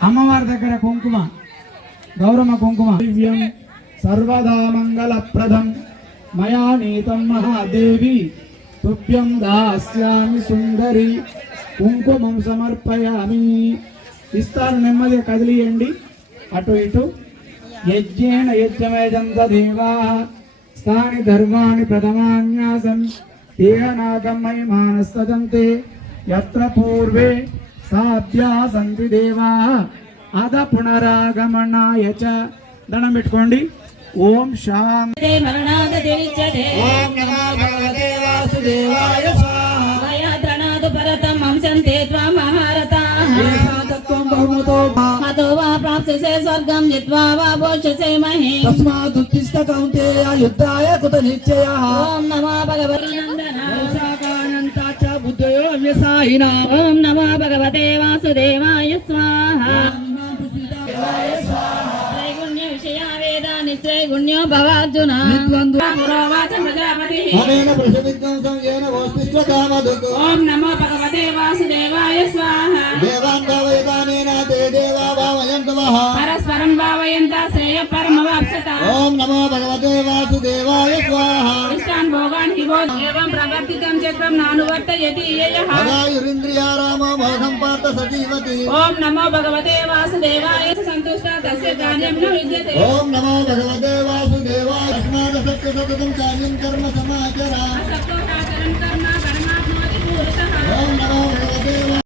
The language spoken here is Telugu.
అమ్మవారి దగ్గర కుంకుమ గౌరమ్మ కుంకుమ దివ్యం సర్వదా మంగళప్రదం మయా నీతం మహాదేవి తుభ్యం దాస్యామి సుందరి కుంకుమం సమర్పయామి. ఇస్తారు నెమ్మదిగా కదిలియండి అటు ఇటు. యజ్ఞేన యజ్ఞమేజంత దేవా స్థాని ధర్మాణి ప్రథమాన్యాసం తేనాగం మహిమానస్తదంతే యత్ర పూర్వే సాభ్యా సంతి దేవా అద పునరాగమనాయ చ. దండం పెట్టుకోండి. ఓం శాంతి. ఓం నమో భగవతే వాసుదేవాయ స్వాహ. భరతం అంశంతే త్వం మహారతాః. హతో వా ప్రాప్స్యసే స్వర్గం జిత్వా వా భోక్ష్యసే మహే. తస్మాత్ ఉత్తిష్ట కౌంతేయ యుద్ధాయ కృత నిశ్చయః. ఓం నమో భగవతే నందనాయ బుద్ధయో వ్యసాయినా. ఓం నమో భగవతే వాసుదేవాయ స్వాహ. త్రైగుణ్య విషయా వేదా నిశ్చైగుణ్యో భవార్జున. ఓం నమో భగవతే వాసుదేవాయ స్వాహ. పరస్పరం భావయంత శ్రేయ పరమవాప్స్యత. ఓం నమో భగవతే వాసుదేవాయ స్వాహ. ఇష్టాన్ భోగాన్ హివో ఏవం ప్రవర్తితం చక్రం నానువర్తయతి యయః. అదాయురింద్రియారామో మోహం పార్థ సజీవతి. ఓం నమో భగవతే వాసుదేవాయ సంతుష్ట తస్య కార్యం న విద్యతే. ఓం నమో భగవతే వాసుదేవాయ. అస్మాద సత్య సతతం కార్యం కర్మ సమాచరా.